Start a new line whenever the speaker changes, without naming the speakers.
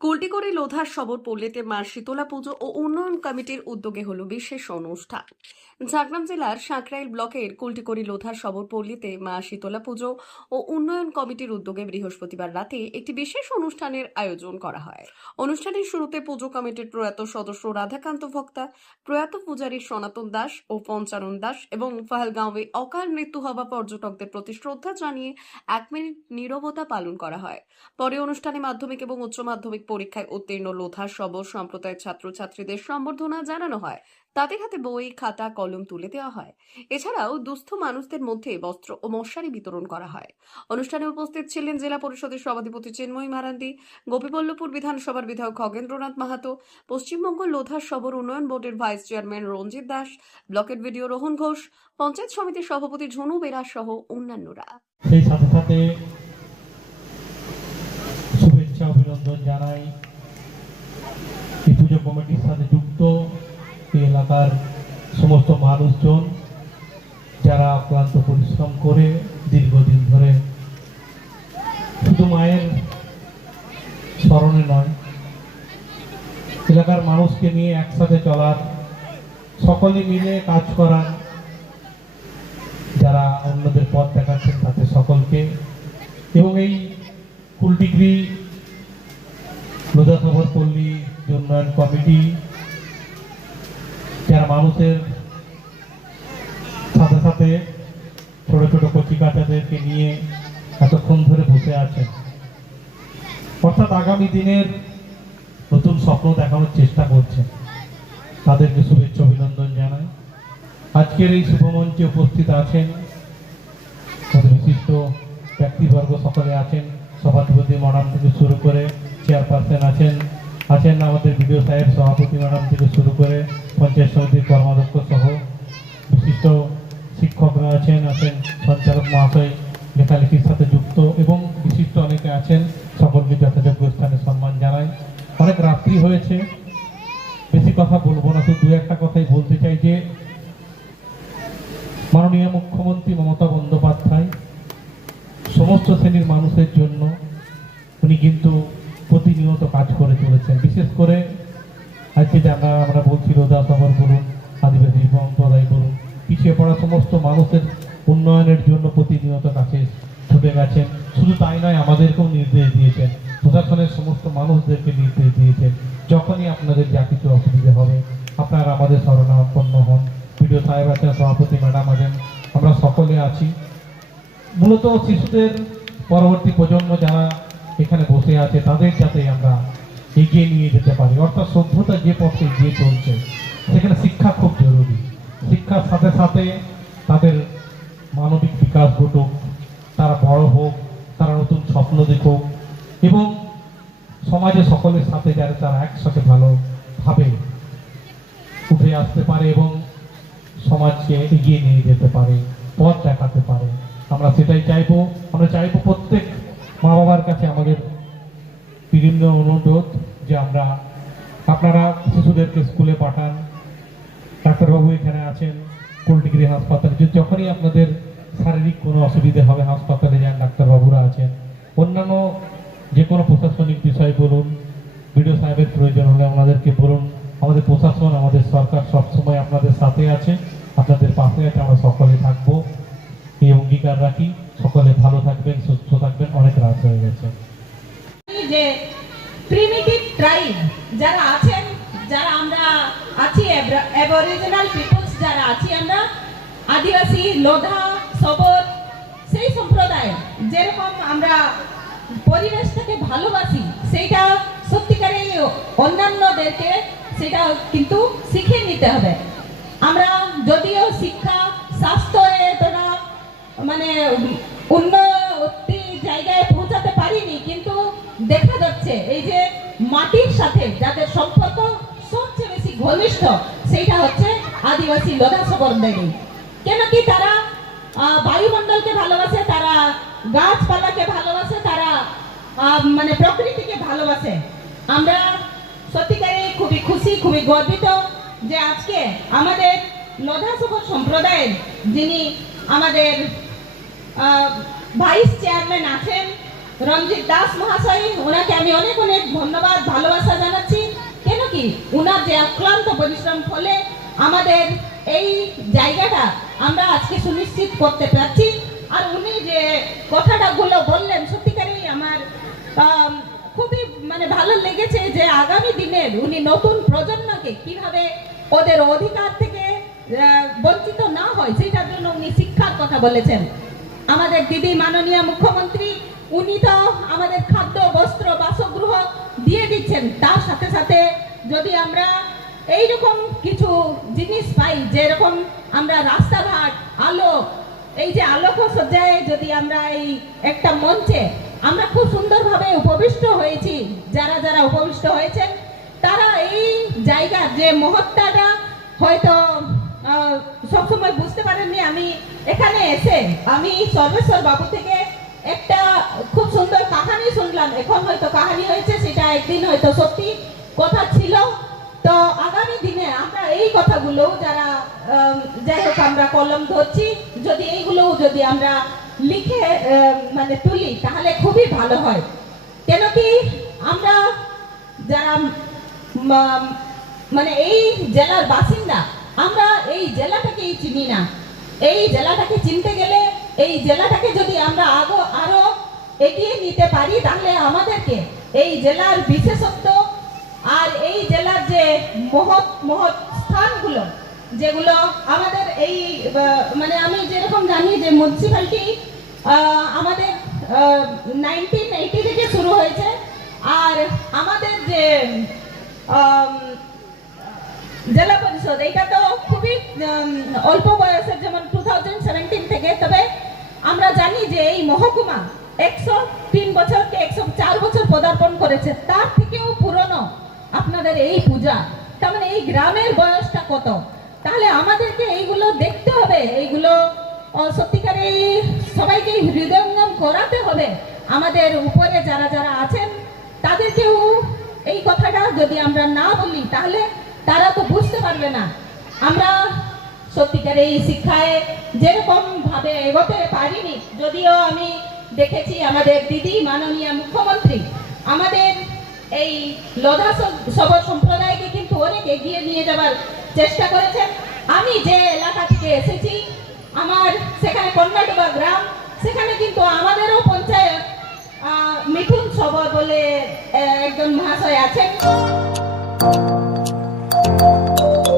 কুলটিকড়ি লোধার সবর পল্লীতে মা শীতলা পুজো ও উন্নয়ন কমিটির উদ্যোগে হলো বিশেষ অনুষ্ঠান। ঝাড়গ্রাম জেলার সাঁকরাইল ব্লকের কুলটিকড়ি লোধার সবর পল্লীতে মা শীতলা পুজো ও উন্নয়ন কমিটির উদ্যোগে বৃহস্পতিবার রাতে একটি বিশেষ অনুষ্ঠানের আয়োজন করা হয়। অনুষ্ঠানের শুরুতে পুজো কমিটির প্রয়াত সদস্য রাধাকান্ত ভক্তা, প্রয়াত পূজারী সনাতন দাস ও পঞ্চানন দাস এবং ফাহালগাঁওয়ে অকাল মৃত্যু হওয়া পর্যটকদের প্রতি শ্রদ্ধা জানিয়ে এক মিনিট নীরবতা পালন করা হয়। পরে অনুষ্ঠানে মাধ্যমিক এবং উচ্চ মাধ্যমিক পরীক্ষায় উত্তীর্ণ লোধার সবর সম্প্রদায়ের ছাত্রছাত্রীদের সম্বর্ধনা জানানো হয়। তাদের হাতে বই, খাতা, কলম তুলে দেওয়া হয়। এছাড়াও দুস্থ মানুষদের মধ্যে বস্ত্র ও মশারি বিতরণ করা হয়। অনুষ্ঠানে উপস্থিত ছিলেন জেলা পরিষদের সভাধিপতি চিন্ময়ী মারান্দি গোপীবল্লভপুর বিধানসভার বিধায়ক খগেন্দ্রনাথ মাহাতো, পশ্চিমবঙ্গ লোধার সবর উন্নয়ন বোর্ডের ভাইস চেয়ারম্যান রঞ্জিত দাস, ব্লকের ভিডিও রোহন ঘোষ, পঞ্চায়েত সমিতির সভাপতি ঝনু বেরা সহ অন্যান্যরা
শুভেচ্ছা অভিনন্দন জানাই, এই পুজো কমিটির সাথে যুক্ত এই এলাকার সমস্ত মানুষজন, যারা অক্লান্ত পরিশ্রম করে দীর্ঘদিন ধরে শুধু মায়ের স্মরণে নয়, এলাকার মানুষকে নিয়ে একসাথে চলার, সকলে মিলে কাজ করার, যারা অন্যদের পথ দেখাচ্ছেন তাদের সকলকে, এবং এই কুলডিগ্রি লোধাসভর পল্লী উন্নয়ন কমিটি, যারা মানুষের সাথে সাথে ছোট ছোট কচি নিয়ে এতক্ষণ ধরে বসে আছেন। অর্থাৎ আগামী দিনের নতুন স্বপ্ন দেখানোর চেষ্টা করছেন। তাদেরকে শুভেচ্ছা অভিনন্দন জানাই। আজকের এই শুভমঞ্চে উপস্থিত আছেন বিশিষ্ট ব্যক্তিবর্গ সকলে আছেন, সভাধিপতি ম্যাডাম থেকে শুরু করে চেয়ারপারসন আছেন আছেন আমাদের বিডিও সাহেব, সভাপতি ম্যাডাম থেকে শুরু করে পঞ্চায়েত সমিতির কর্মাধ্যক্ষ সহ বিশিষ্ট শিক্ষকরা আছেন আছেন সঞ্চালক মহাশয়, লেখালেখির সাথে যুক্ত এবং বিশিষ্ট অনেকে আছেন, সকলকে যথাযোগ্য স্থানে সম্মান জানাই। অনেক রাত্রি হয়েছে, বেশি কথা বলব না, শুধু একটা কথাই বলতে চাই যে মাননীয় মুখ্যমন্ত্রী মমতা বন্দ্যোপাধ্যায়, সমস্ত শ্রেণির মানুষের জন্য উনি কিন্তু প্রতিনিয়ত কাজ করে চলেছেন বিশেষ করে আজকে যারা আমরা বলছি রোদা শহর বলুন আদিবাসী সম্প্রদায় বলুন পিছিয়ে পড়া সমস্ত মানুষের উন্নয়নের জন্য প্রতিনিয়ত কাছে ছুটে গেছেন। শুধু তাই নয়, আমাদেরকেও নির্দেশ দিয়েছেন। প্রশাসনের সমস্ত মানুষদেরকে নির্দেশ দিয়েছেন। যখনই আপনাদের যা কিছু অসুবিধা হবে, আপনারা আমাদের শরণাপন্ন হন। ভিডিও সাহেব আছেন, সভাপতি ম্যাডাম আছেন, আমরা সকলে আছি। মূলত শিশুদের পরবর্তী প্রজন্ম যারা এখানে বসে আছে, তাদের যাতে আমরা এগিয়ে নিয়ে যেতে পারি। অর্থাৎ সভ্যতা যে পথে এগিয়ে চলছে, সেখানে শিক্ষা খুব জরুরি। শিক্ষার সাথে সাথে তাদের মানবিক বিকাশ ঘটুক, তারা বড় হোক, তারা নতুন স্বপ্ন দেখুক এবং সমাজে সকলের সাথে যারা, তারা একসাথে ভালোভাবে উঠে আসতে পারে এবং সমাজকে এগিয়ে নিয়ে যেতে পারে, পথ দেখাতে পারে। আমরা সেটাই চাইব। আমরা চাইব প্রত্যেক মা বাবার কাছে আমাদের বিভিন্ন অনুরোধ। যে আমরা আপনারা শিশুদেরকে স্কুলে পাঠান। ডাক্তারবাবু এখানে আছেন কুলডিগ্রি হাসপাতালে। যে যখনই আপনাদের শারীরিক কোনো অসুবিধে হবে, হাসপাতালে যান, ডাক্তারবাবুরা আছেন। অন্যান্য যে কোনো প্রশাসনিক বিষয় বলুন, বিডিও সাহেবের প্রয়োজন হলে আমাদেরকে বলুন। আমাদের প্রশাসন, আমাদের সরকার সবসময় আপনাদের সাথে আছে, আপনাদের পাশে আছে, আমরা সকলে থাকব। এই অঙ্গীকার রাখি। সকলে ভালো থাকবেন, সুস্থ থাকবেন, অনেক রাত হয়ে গেছে।
যে প্রিমিটিভ ট্রাইব যারা আছেন, যারা আমরা আছি অ্যাবরিজিনাল পিপলস যারা আছি আমরা, আদিবাসী, লোধা, সবর, সেই সম্প্রদায়, যেরকম আমরা পরিবেশটাকে ভালোবাসি, সেইটা সত্যিকারে অন্যান্যদেরকে সেটা কিন্তু শিখে নিতে হবে। আমরা যদিও শিক্ষা স্বাস্থ্য এতটা মানে উন্নতি সাথে যাদের সম্পর্ক সবচেয়ে বেশি ঘনিষ্ঠ সেইটা হচ্ছে আদিবাসী লোধা সবরদেরই কেন কি তারা বায়ুমণ্ডলকে ভালোবাসে, তারা গাছপালাকে ভালোবাসে, তারা মানে প্রকৃতিকে ভালোবাসে। আমরা সত্যিকারে খুবই খুশি, খুবই গর্বিত যে আজকে আমাদের লোধা সম্প্রদায়ের যিনি আমাদের ভাইস চেয়ারম্যান আছেন রঞ্জিত দাস মহাশয় ওনাকে আমি অনেক অনেক ধন্যবাদ উনার যে অক্লান্ত পরিশ্রম ফলে আমাদের এই জায়গাটা আমরা আজকে সুনিশ্চিত করতে পারছি। আর উনি যে কথাটাগুলো বললেন, সত্যিকারই আমার খুবই মানে ভালো লেগেছে যে আগামী দিনের উনি নতুন প্রজন্মকে কীভাবে ওদের অধিকার থেকে বঞ্চিত না হয়, সেটার জন্য উনি শিক্ষার কথা বলেছেন। আমাদের দিদি মাননীয় মুখ্যমন্ত্রী উনি তো আমাদের খাদ্য, বস্ত্র, বাসগৃহ দিয়ে দিচ্ছেন। তার সাথে সাথে যদি আমরা এইরকম কিছু জিনিস পাই, যেরকম আমরা রাস্তাঘাট, আলো, এই যে আলোক সজ্জায় যদি আমরা এই একটা মঞ্চে আমরা খুব সুন্দরভাবে উপবিষ্ট হয়েছি, যারা যারা উপবিষ্ট হয়েছেন, তারা এই জায়গার যে মহত্তাটা হয়তো সবসময় বুঝতে পারেননি, আমি এখানে এসে আমি সর্বেশ্বর বাবু থেকে একটা খুব সুন্দর কাহানি শুনলাম। এখন হয়তো কাহানি হয়েছে, সেটা একদিন হয়তো সত্যি কথা ছিল। তো আগামী দিনে আমরা এই কথাগুলো যারা যাই হোক আমরা কলম ধরছি, যদি এইগুলো যদি আমরা লিখে মানে তুলি, তাহলে খুবই ভালো হয়। কেন কি আমরা যারা মানে এই জেলার বাসিন্দা, আমরা এই জেলাটাকেই চিনি না। এই জেলাটাকে চিনতে গেলে এই জেলাটাকে যদি আমরা আগো আরও এগিয়ে নিতে পারি, তাহলে আমাদেরকে এই জেলার বিশেষত্ব আর এই জেলার যে মহৎ মহৎ স্থানগুলো, যেগুলো আমাদের এই মানে আমি যেরকম জানি যে মিউনিসিপ্যালিটি আমাদের নাইনটিন এইটি থেকে শুরু হয়েছে। আর আমাদের যে জেলা পরিষদ এটা তো খুবই অল্প বয়সের যেমন টু থেকে, তবে আমরা জানি যে এই মহকুমা একশো তিন বছর কে একশো চার বছর পদার্পণ করেছে। তার থেকেও পুরনো আপনাদের এই পূজা। তার মানে এই গ্রামের বয়সটা কত? তাহলে আমাদেরকে এইগুলো দেখতে হবে, এইগুলো সত্যিকারে সবাইকে হৃদয়ঙ্গম করাতে হবে। আমাদের উপরে যারা যারা আছেন, তাদেরকেও এই কথাটা যদি আমরা না বলি, তাহলে তারা তো পারবে না। আমরা সত্যিকার এই শিক্ষায় যেরকম ভাবে এগোতে পারিনি যদিও আমি দেখেছি আমাদের দিদি মাননীয় মুখ্যমন্ত্রী আমাদের এই লোধা স- সবর সম্প্রদায়কে কিন্তু অনেক এগিয়ে নিয়ে যাবার চেষ্টা করেছেন। আমি যে এলাকা থেকে এসেছি আমার সেখানে কন্যাডুবা গ্রাম সেখানে কিন্তু আমাদেরও পঞ্চায়েত আহ, মিঠুন সবর বলে একজন মহাশয় আছেন।